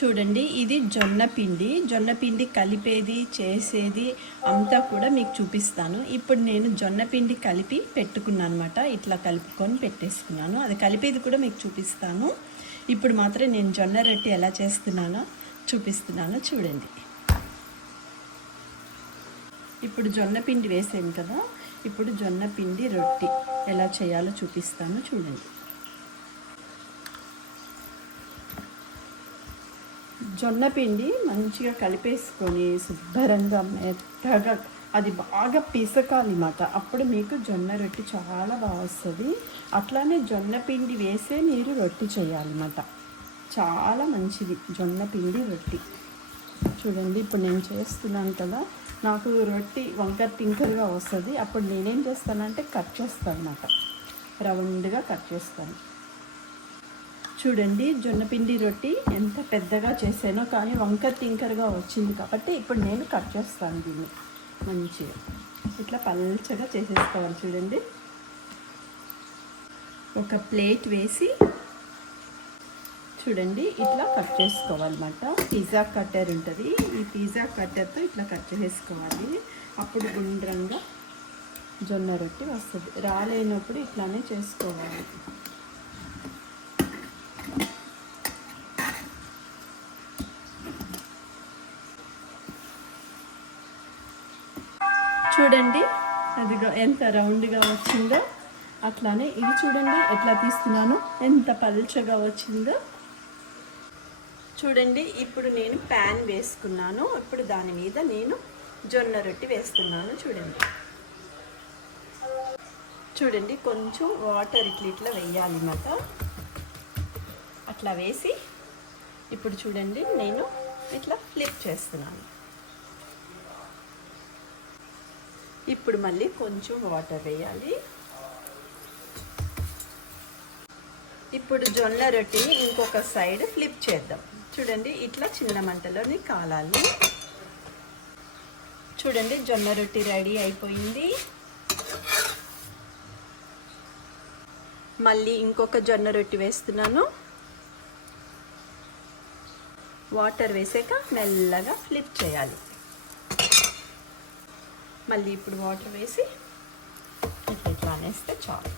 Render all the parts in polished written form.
చూడండి, ఇది జొన్న పిండి కలిపేది చేసేది అంతా కూడా మీకు చూపిస్తాను. ఇప్పుడు నేను జొన్న పిండి కలిపి పెట్టుకున్నాను అనమాట. ఇట్లా కలుపుకొని పెట్టేసుకున్నాను. అది కలిపేది కూడా మీకు చూపిస్తాను. ఇప్పుడు మాత్రం నేను జొన్న రొట్టె ఎలా చేస్తున్నానో చూపిస్తున్నాను, చూడండి. ఇప్పుడు జొన్న పిండి వేసాను కదా, ఇప్పుడు జొన్న పిండి రొట్టె ఎలా చేయాలో చూపిస్తాను, చూడండి. జొన్న పిండి మంచిగా కలిపేసుకొని శుభ్రంగా మెత్తగా అది బాగా పిసకాలి అన్నమాట. అప్పుడు మీకు జొన్న రొట్టె చాలా బాగా వస్తుంది. అట్లానే జొన్న పిండి వేసే మీరు రొట్టె చేయాలన్నమాట. చాలా మంచిది జొన్న పిండి రొట్టె. చూడండి, ఇప్పుడు నేను చేస్తున్నాను కదా, నాకు రొట్టె వంకర టింకర్గా వస్తుంది. అప్పుడు నేనేం చేస్తానంటే కట్ చేస్తాను అన్నమాట, రౌండ్గా కట్ చేస్తాను. చూడండి, జొన్నపిండి రొట్టె ఎంత పెద్దగా చేసానో కానీ వంకర టింకర్గా వచ్చింది కాబట్టి ఇప్పుడు నేను కట్ చేస్తాను. దీన్ని మంచిగా ఇట్లా పల్చగా చేసేసుకోవాలి. చూడండి, ఒక ప్లేట్ వేసి చూడండి ఇట్లా కట్ చేసుకోవాలన్నమాట. పిజ్జా కట్టర్ ఉంటుంది, ఈ పిజ్జా కట్టర్తో ఇట్లా కట్ చేసుకోవాలి. అప్పుడు గుండ్రంగా జొన్న రొట్టె వస్తుంది. రాలేనప్పుడు ఇట్లానే చేసుకోవాలి. చూడండి, అదిగా ఎంత రౌండ్గా వచ్చిందో. అట్లానే ఇది చూడండి ఎట్లా తీస్తున్నాను, ఎంత పల్చగా వచ్చిందో. చూడండి, ఇప్పుడు నేను ప్యాన్ వేసుకున్నాను. ఇప్పుడు దాని మీద నేను జొన్న రొట్టె వేస్తున్నాను. చూడండి కొంచెం వాటర్ ఇట్లా వేయాలి అన్నమాట. అట్లా వేసి ఇప్పుడు చూడండి నేను ఇట్లా ఫ్లిప్ చేస్తున్నాను. ఇప్పుడు మళ్ళీ కొంచెం వాటర్ వేయాలి. ఇప్పుడు జొన్న రొట్టెని ఇంకొక సైడ్ ఫ్లిప్ చేద్దాం. చూడండి, ఇట్లా చిన్న మంటలోని కాలాలి. చూడండి, జొన్న రొట్టె రెడీ అయిపోయింది. మళ్ళీ ఇంకొక జొన్న రొట్టె వేస్తున్నాను. వాటర్ వేసాక మెల్లగా ఫ్లిప్ చేయాలి. మళ్ళీ ఇప్పుడు వాటర్ వేసి ఇట్లా అనేస్తే చాలు.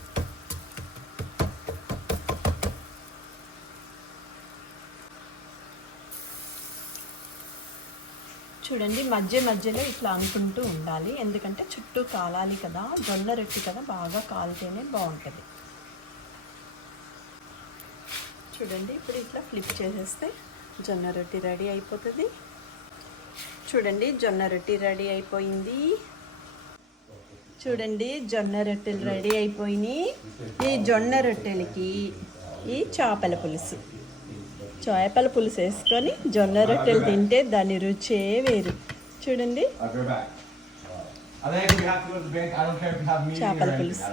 చూడండి, మధ్యలో ఇట్లా అనుకుంటూ ఉండాలి, ఎందుకంటే చుట్టూ కాలాలి కదా, జొన్న రొట్టె కదా, బాగా కాలితేనే బాగుంటుంది. చూడండి, ఇప్పుడు ఇట్లా ఫ్లిప్ చేసేస్తే జొన్న రొట్టె రెడీ అయిపోతుంది. చూడండి, జొన్న రొట్టె రెడీ అయిపోయింది. చూడండి, జొన్న రొట్టెలు రెడీ అయిపోయినాయి. ఈ జొన్న రొట్టెలకి ఈ చేపల పులుసు వేసుకొని జొన్న రొట్టెలు తింటే దాని రుచే వేరు. చూడండి, చేపల పులుసు.